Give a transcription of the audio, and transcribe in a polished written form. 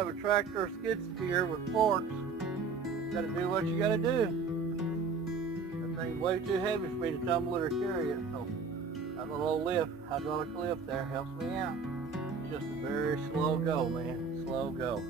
have a tractor or skid steer with forks, you gotta do what you gotta do. That thing's way too heavy for me to tumble it or carry it, so that little lift, hydraulic lift there helps me out. It's just a very slow go, man, slow go.